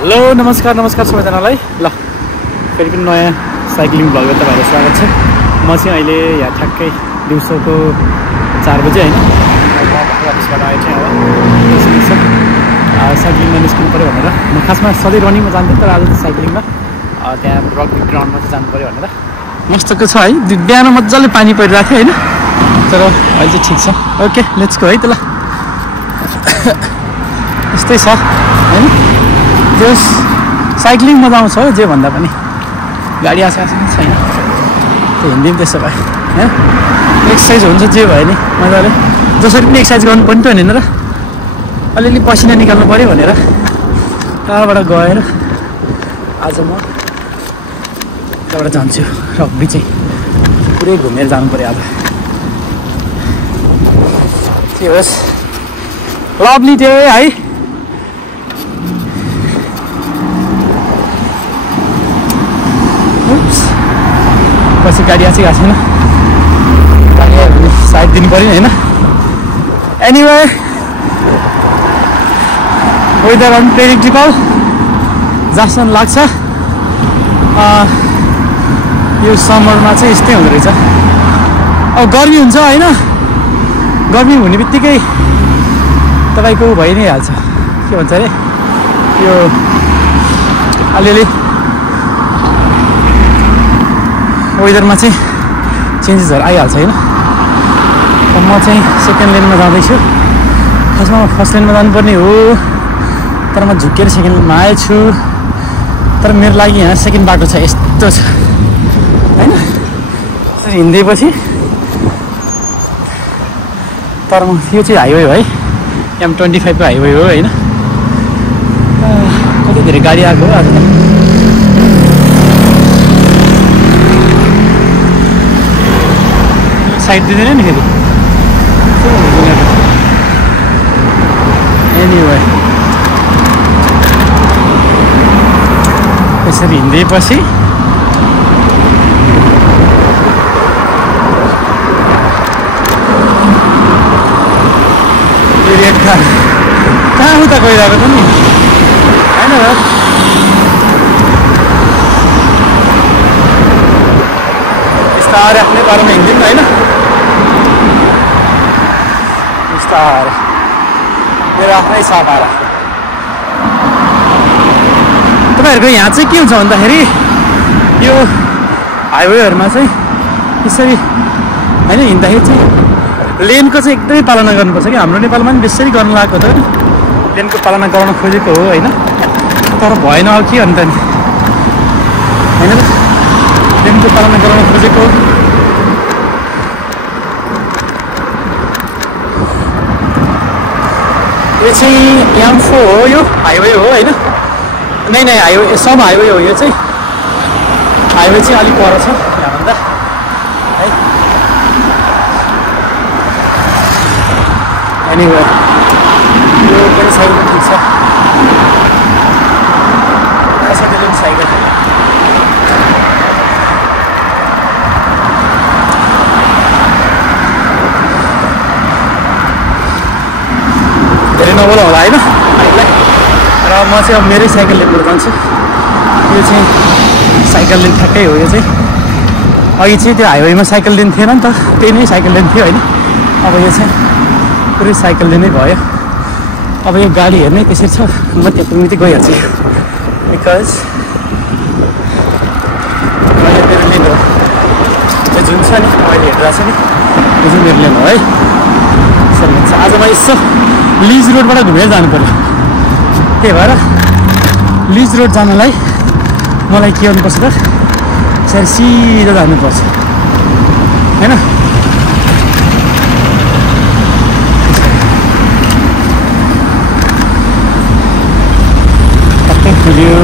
Hello नमस्कार सबैजनालाई। ल फेरि पनि नयाँ साइक्लिङ भ्लगमा तपाईँहरूलाई स्वागत छ। म चाहिँ अहिले यहाँ ठ्याक्कै दिउँसोको 4 बजे होइन अफिसबाट आएँ चाहिँ अब साइक्लिङमा निस्किनु पऱ्यो भनेर। म खासमा सधैँ रनिङमा जान्थेँ, तर आज चाहिँ साइक्लिङमा त्यहाँ रग्बी ग्राउन्डमा चाहिँ जानु पऱ्यो भनेर। मस्तको छ है, बिहान मजाले पानी परिरहेको थियो होइन, तर अहिले चाहिँ ठिक छ। ओके लेट्स गो है त। ल यस्तै छ होइन, त्यो साइक्लिङ मजा आउँछ हो, जे भन्दा पनि। गाडी आएको छैन त्यो हिँड्दिउँ त्यसो भए होइन, एक्सर्साइज हुन्छ जे भयो नि मजाले। जसरी पनि एक्सर्साइज गर्नु पर्ने त होइन र, अलिअलि पसिना निकाल्नु पऱ्यो भनेर कहाँबाट गएर आज म त्यहाँबाट जान्छु रग्बी चाहिँ पुरै घुमेर जानु पऱ्यो आज। के होस् लभली डे है। पछि गाडी आएको छैन, गाडी आयो भने साइड दिनु पऱ्यो होइन। एनिवे वेदर अनप्रेडिक्टेबल जहाँसम्म लाग्छ यो समरमा चाहिँ यस्तै हुँदो रहेछ। अब गर्मी हुन्छ होइन, गर्मी हुने बित्तिकै तपाईँको भइ नै हाल्छ, के भन्छ अरे यो अलिअलि वेदरमा चाहिँ चेन्जेसहरू आइहाल्छ होइन। म चाहिँ सेकेन्ड लेनमा जाँदैछु, खासमा फर्स्ट लेनमा जानुपर्ने हो, तर म झुकेर सेकेन्ड लेनमा आएछु। तर मेरो लागि यहाँ सेकेन्ड बाटो छ, यस्तो छ होइन, हिँड्दैपछि। तर म यो चाहिँ हाइवे हो है, M25 को हाइवे हो होइन। कति धेरै गाडी आएको हो आज त। साइड दिँदैन नि फेरि। एनिवे यसरी हिँड्दैपछि रेड कार कहाँ उता गइरहेको त नि होइन र। बिस्तारै आफ्नै पारामा हिँड्दिउँ न होइन, बिस्तारै मेरो आफ्नै छ पारा। तपाईँहरूको यहाँ चाहिँ के हुन्छ भन्दाखेरि यो हाइवेहरूमा चाहिँ यसरी होइन हिँड्दाखेरि चाहिँ लेनको चाहिँ एकदमै पालना गर्नुपर्छ कि। हाम्रो नेपालमा पनि बेसरी गर्नु लागेको त नि, लेनको पालना गर्न खोजेको हो होइन, तर भएन अब के अन्त नि होइन। लेनको पालना गर्न खोजेको यो चाहिँ M4 हो, यो हाइवे हो होइन। नै हाइवे सब हाइवे हो यो चाहिँ। हाइवे चाहिँ अलिक पर छ यहाँभन्दा है। एनिवे यो पनि साइकल ठिक छ, साइकल साइकल धेरै नबोला होला होइन बाइकलाई। र म चाहिँ अब मेरै साइकल लिएर जान्छु। यो चाहिँ साइकल लेन ठ्याक्कै हो यो चाहिँ। अघि चाहिँ त्यो हाइवेमा साइकल लेन थिएन नि त, त्यही नै साइकल लेन थियो होइन। अब यो चाहिँ पुरै साइकल लेनै भयो। अब यो गाडी हेर्ने त्यसरी छ, म त्यहाँ पुग्नु चाहिँ गइहाल्छु बिकज मैले मेरो लेन हो त्यो जुन छ नि, मैले हेरिरहेको छु नि, त्यो चाहिँ मेरो लेन हो है। यसरी हुन्छ। आज म यसो लिज रोडबाट घुमेर जानु पऱ्यो, त्यही भएर लिज रोड जानलाई मलाई के गर्नुपर्छ त, यसरी सिधा जानुपर्छ होइन। टक्कै खुल्यो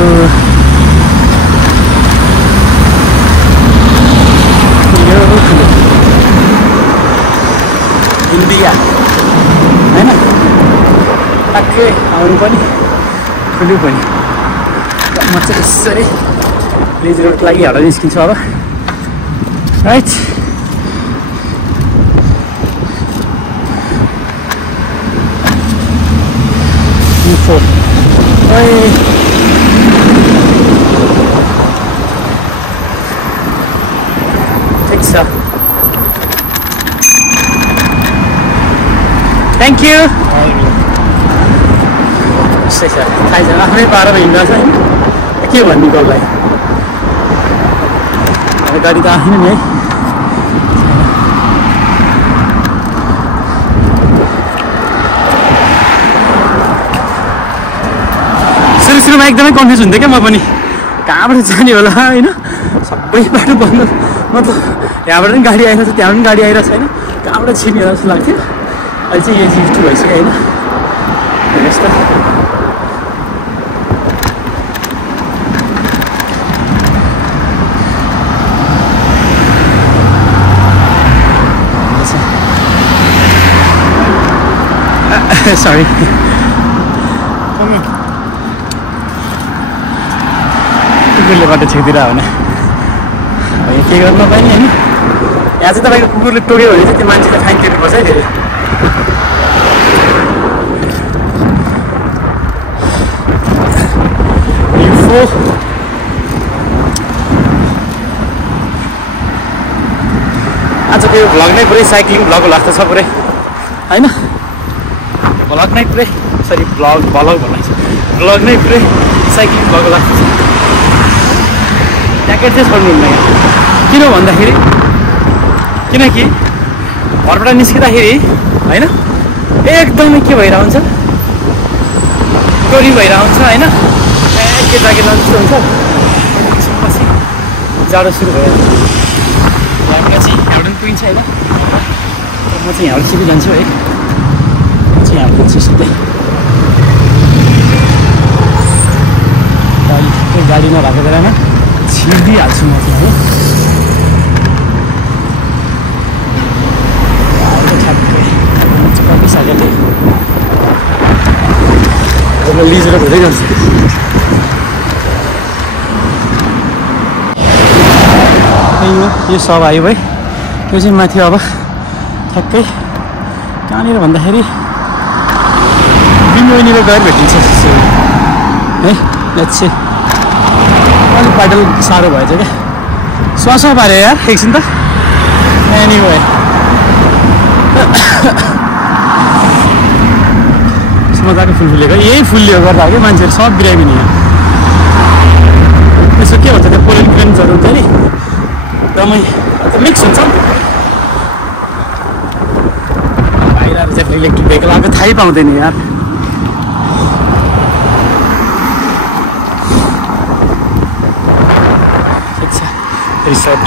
खुल्यो खुल्यो इन्डिया होइन। टक्कै आउनु पनि खुल्यो पनि। म चाहिँ यसरी लिज रोडको लागि हाल्न निस्किन्छु अब right. U4. Oi. Thank you. यस्तै छ थाहै छैन आफ्नै पारामा हिँड्दा छ होइन के भन्ने कसलाई गाडी त आएन नि है। सुरुमा एकदमै कन्फ्युज हुन्थेँ क्या म पनि कहाँबाट जाने होला होइन सबै बाटो बन्द मतलब यहाँबाट पनि गाडी आइरहेको छ त्यहाँबाट पनि गाडी आइरहेको छ होइन कहाँबाट छिर्ने होला जस्तो लाग्थ्यो। अहिले चाहिँ एज युज टु भइसक्यो होइन यस्तो सरी कुकुरले बाटो छेकिदिएर हो भने के गर्नु पाइने होइन। यहाँ चाहिँ तपाईँको कुकुरले टोक्यो भने चाहिँ त्यो मान्छेलाई फाइन तिर्नुपर्छ है फेरि। आजको यो भ्लग नै पुरै साइक्लिङ भ्लग लाग्छ छ पुरै होइन। भ्लग नै पुरै सरी भ्लग भन्नु भ्लग नै पुरै साइक्लिङ भ्लग लाग्छ। ज्याकेट चाहिँ छोड्नुहुन्न यहाँ किन भन्दाखेरि किनकि घरबाट निस्किँदाखेरि होइन एकदमै के भइरहेको हुन्छ टोरी भइरहेको हुन्छ होइन के ज्याकेट जस्तो हुन्छ पछि जाडो सुरु भयो। यहाँबाट चाहिँ यहाँबाट पनि पुगिन्छ होइन म चाहिँ यहाँबाट सिकिजान्छु है चाहिँ यहाँ पुग्छु सिधै गाडी नभएको बेलामा छिरिदिइहाल्छु म चाहिँ है। ठ्याक्कै अब लिजेर हुँदै जान्छु। यो सब आयो भाइ यो चाहिँ माथि अब ठ्याक्कै कहाँनिर भन्दाखेरि बिन्दुनीमा गएर भेटिन्छ है। लेट्स सी अलिक बाटो साह्रो भएछ क्या स्वास पाऱ्यो यार एकछिन त एनीवे मजाको फुल फुलेको यही फुलले गर्दा हो कि मान्छेहरू सब बिराइदिने यहाँ। यसो के भन्छ त्यो पोलन ग्रेन्सहरू हुन्छ नि एकदमै मिक्स हुन्छ बाहिर चाहिँ इलेक्ट्रिक भेहिकल आएको थाहै पाउँदैन यार। ठिक छ रिसोर्ट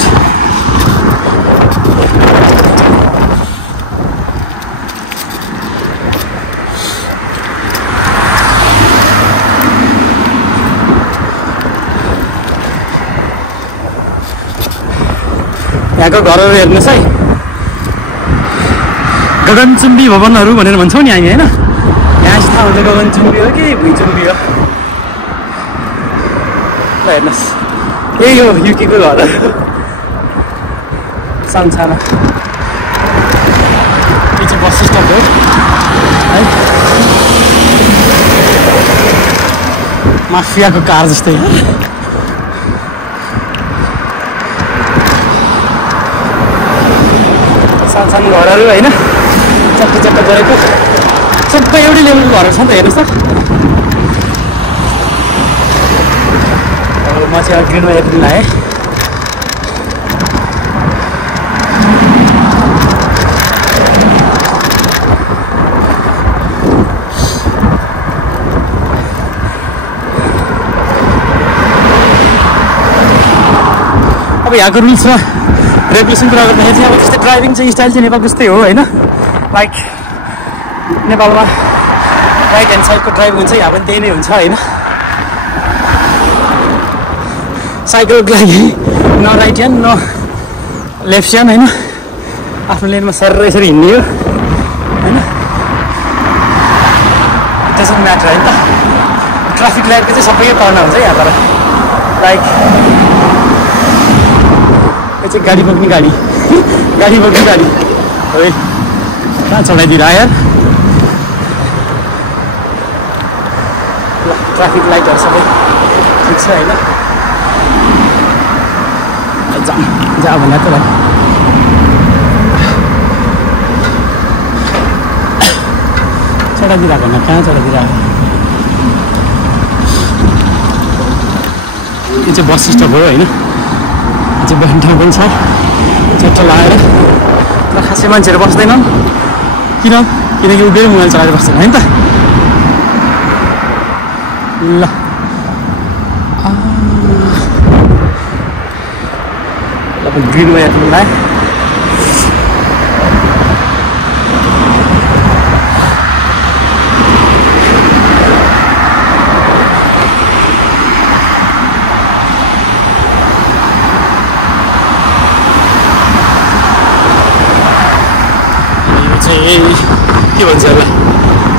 यहाँको घरहरू हेर्नुहोस् है गगनचुम्बी भवनहरू भनेर भन्छौँ नि हामी होइन। यहाँ चाहिँ थाहा हुन्छ गगनचुम्बी हो कि भुइँचुम्बी हो। ल हेर्नुहोस् यही हो युकीको घर सानसानो यो चाहिँ बस स्टप हो है माफियाको कार जस्तै हो। सानो घरहरू होइन चट्ट चट्ट गरेको सबै एउटै लेभलको घरहरू छ नि त हेर्नुहोस् त। अब म चाहिँ ग्रिनमा एक दिन आएँ अब यहाँको रुल्स र रेगुलेसन कुरा गर्दाखेरि चाहिँ अब जस्तै ड्राइभिङ चाहिँ स्टाइल चाहिँ नेपालको जस्तै हो होइन। लाइक नेपालमा राइट ह्यान्ड साइडको ड्राइभ हुन्छ यहाँ पनि त्यही नै हुन्छ होइन। साइकलको लागि न राइट ह्यान्ड न लेफ्ट ह्यान्ड होइन आफ्नो लेनमा सरेर यसरी हिँड्ने हो होइन। डजन्ट म्याटर होइन त ट्राफिक लाइटको चाहिँ सबै पाउना हुन्छ यहाँ तर लाइक यो चाहिँ गाडी बोक्ने गाडी गाडी बोक्ने गाडी है कहाँ चढाइदिएर आयो यार। ट्राफिक लाइटहरू सबै ठिक छ होइन जा जा भनेर त चढाइदिरहेको होइन कहाँ चढाइदिरहेको यो चाहिँ बस स्टप हो होइन यो चाहिँ बस्ने ठाउँ पनि छ चट्ट लगाएर तर खासै मान्छेहरू बस्दैनन् किनकि उभिएर मोबाइल चलाएर बस्दैन होइन त ल अब ग्रिन वे हेर्नुलाई के भन्छ होला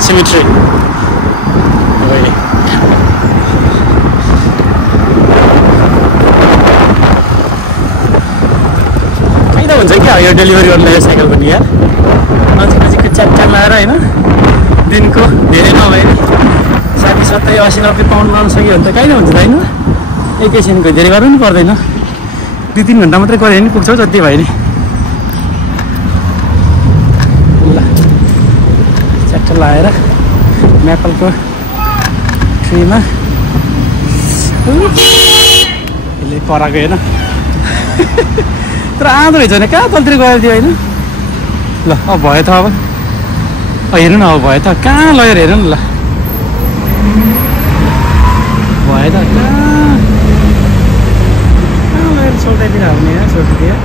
सिमेट्री कहीँ त हुन्छ क्या यो डेलिभरी गर्नु साइकल पनि यार नजिक नजिकको च्याट लगाएर होइन दिनको धेरै नभए 60-70-80-90 पाउन्ड लाउनु सक्यो भने त कहीँ हुन्छ त होइन एकैछिनको धेरै गर्नु पनि पर्दैन 2-3 घन्टा मात्रै गऱ्यो भने पुग्छौ जति भयो नि च्याट लगाएर म्यापलको ट्रीमा यसले पराएको होइन तर आँधो रहेछ भने कहाँ तलतिर गयो त्यो होइन ल अब भयो त अब हेर्नु न अब भयो त कहाँ लगेर हेर्नु न ल भयो त कहाँ लगेर सोल्टाइदिएर हाल्ने यहाँ सोल्टाइदिएर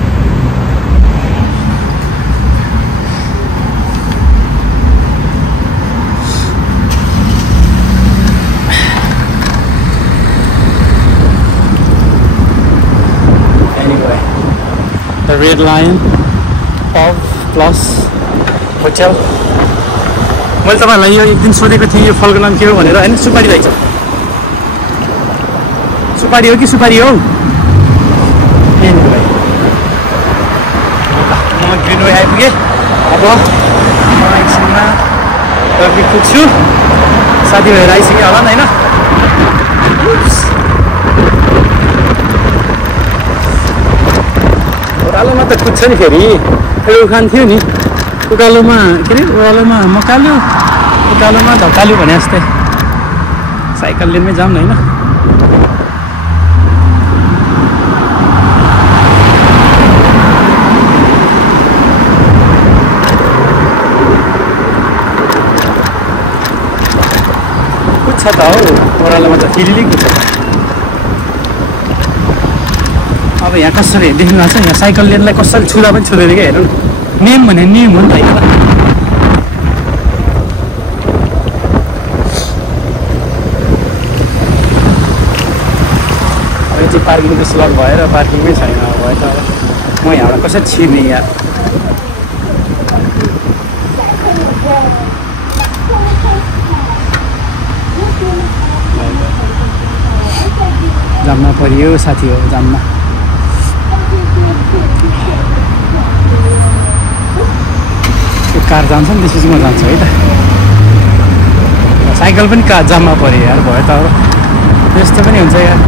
Red Lion Pub plus hotel मैले तपाईँहरूलाई यो एक दिन सोधेको थिएँ यो फलको नाम के हो भनेर होइन सुपारी रहेछ सुपारी हो कि सुपारी हो म ग्रिन वे आइपुगेँ अब म एकछिनमा पुग्छु साथीभाइहरू आइसक्यो होला नि होइन ओह्रालोमा त कुद्छ नि फेरि उखान थियो नि उकालोमा के अरे ओह्रालोमा मकाल्यो उकालोमा धकाल्यो भने जस्तै साइकल लेनमै जाऊँ न होइन कुद्छ त हौ ओह्रालोमा त फिलिली कुद्छ अब यहाँ कसरी देख्नु भएको छ यहाँ साइकल लेनलाई कसरी छुँदा पनि छुँदैन क्या हेर्नु नियम भने नियम हो नि त होइन अब यो चाहिँ पार्किङको स्लट भएर पार्किङमै छैन भयो त अब म यहाँबाट कसरी छिर्ने यहाँ जाममा परियो साथी हो जाममा कार जान्छ नि त्यसपछि म जान्छु है त साइकल पनि जाममा पऱ्यो यार भयो त अब त्यस्तो पनि हुन्छ यार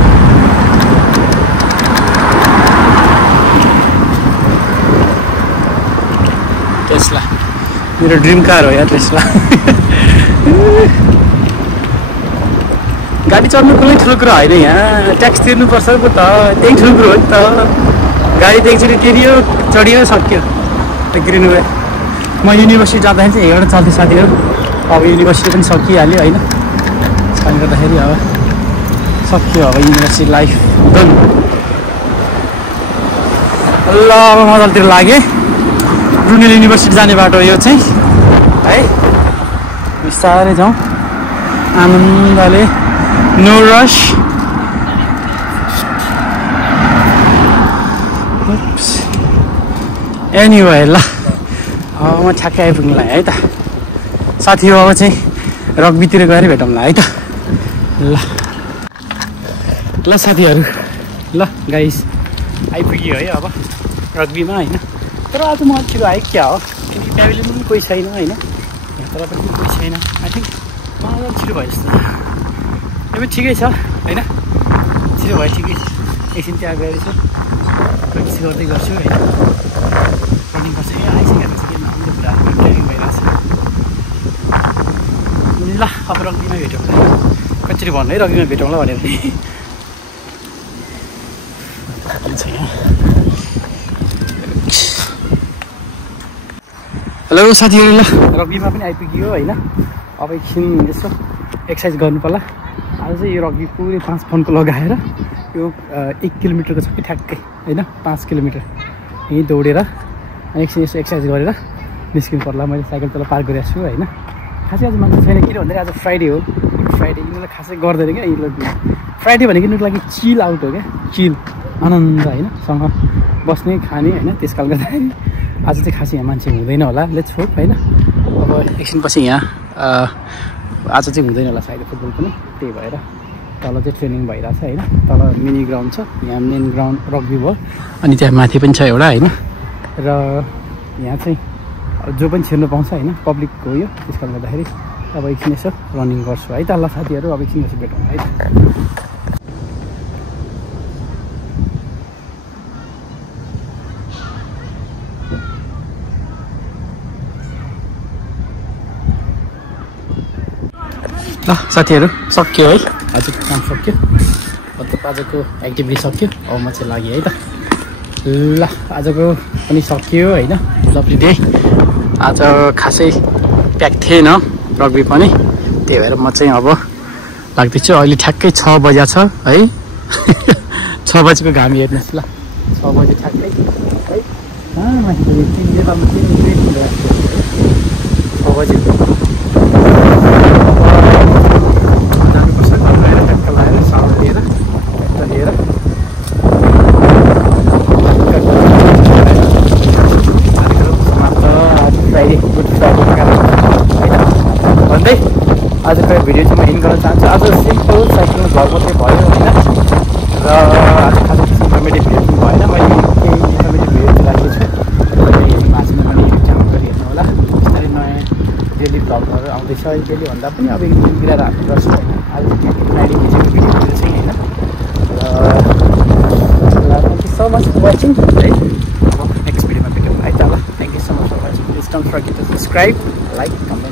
टेस्ला मेरो ड्रिम कार हो यार टेस्ला गाडी चढ्नु कुनै ठुलो कुरो होइन यहाँ ट्याक्स तिर्नुपर्छ पो त त्यही ठुलो कुरो हो नि त गाडी त एकचोटि तिरियो चढियो सक्यो त्यो ग्रिन वे म युनिभर्सिटी जाँदाखेरि चाहिँ यहीँबाट चल्थेँ साथीहरू अब युनिभर्सिटी पनि सकिहाल्यो होइन त्यसले गर्दाखेरि अब सक्यो अब युनिभर्सिटी लाइफ डन ल अब मजातिर लागेँ ब्रुनेल युनिभर्सिटी जाने बाटो यो चाहिँ है बिस्तारै जाउँ आनन्दले नो रस एनिवे ल अब म ठ्याक्कै आइपुग्नुलाई है त साथी हो अब चाहिँ रग्बीतिर गएर भेटौँला है त ल साथीहरू ल गाइस आइपुग्यो है अब रग्बीमा होइन तर आज म छिटो आएँ क्या हो किनकि प्याभिलियनमा पनि कोही छैन होइन यहाँ तर पनि कोही छैन आई थिङ्क मलाई छिटो भयो जस्तो यो पनि ठिकै छ होइन छिटो भयो ठिकै छ एकछिन त्यहाँ गएर चाहिँ प्र्याक्टिस गर्दै गर्छु होइन रनिङ गर्छ आइसकेको छ किन अन्त कुरा ट्रेनिङ भइरहेको छ ल अब रग्बीमा भेटौँ ल कचरी भन्नु है रग्बीमा भेटौँ ल भनेर नि हेलो साथीहरू ल रग्बीमा पनि आइपुग्यो होइन अब एकछिन यसो एक्सर्साइज गर्नु पर्ला आज चाहिँ यो रग्बी पुरै 5 फन्को लगाएर यो 1 किलोमिटरको छ कि ठ्याक्कै होइन 5 किलोमिटर यहीँ दौडेर एकछिन यसो एक्सर्साइज गरेर निस्किनु पर्ला मैले साइकल तल पार्क गरिरहेको छु होइन खासै आज मान्छे छैन किन भन्दाखेरि आज फ्राइडे हो फ्राइडे यिनीहरूलाई खासै गर्दैन क्या यिनीहरू फ्राइडे भनेको यिनीहरूको लागि चिल आउट हो क्या चिल आनन्द होइन सँग बस्ने खाने होइन त्यस कारणले गर्दाखेरि आज चाहिँ खासै यहाँ मान्छे हुँदैन होला लेट्स होप होइन अब एकछिनपछि यहाँ आज चाहिँ हुँदैन होला सायद फुटबल पनि त्यही भएर तल चाहिँ ट्रेनिङ भइरहेछ होइन तल मिनी ग्राउन्ड छ यहाँ मेन ग्राउन्ड रग्बी भयो अनि त्यहाँ माथि पनि छ एउटा होइन र यहाँ चाहिँ जो पनि छिर्नु पाउँछ होइन पब्लिक हो यो त्यस कारणले गर्दाखेरि अब एकछिन यसो रनिङ गर्छु है त ल साथीहरू अब एकछिन यसो भेटौँ है त ल साथीहरू सक्यो है आजको काम सक्यो मतलब आजको एक्टिभिटी सक्यो अब म चाहिँ लागेँ है त ल आजको पनि सक्यो होइन लभली डे आज खासै प्याक थिएन रग्बी पनि त्यही भएर म चाहिँ अब लाग्दैछु अहिले ठ्याक्कै 6 बजे छ है 6 बजेको घाम हेर्नुहोस् ल 6 बजे ठ्याक्कै है मान्छे 6 बजे भन्दै आजको भिडियो चाहिँ म इन गर्न चाहन्छु आज सिम्पल साइक्लिङ भ्लग मात्रै भयो होइन र आज खासै इन्फर्मेटिभ भिडियो पनि भएन मैले केही इन्फर्मेटिभ भिडियो राखेको छु माझमा पनि च्यानल गरी हेर्नु होला बिस्तारै नयाँ डेली भ्लगहरू आउँदैछ डेली भन्दा पनि अब एकदिन मिलाएर हाल्ने गर्छु होइन आज फ्राइडे खिचेको भिडियोहरू चाहिँ होइन र thank you so much for watching है नेक्स्ट भिडियोमा भेटौँ है त ल thank you so much for watching please don't forget to subscribe like comment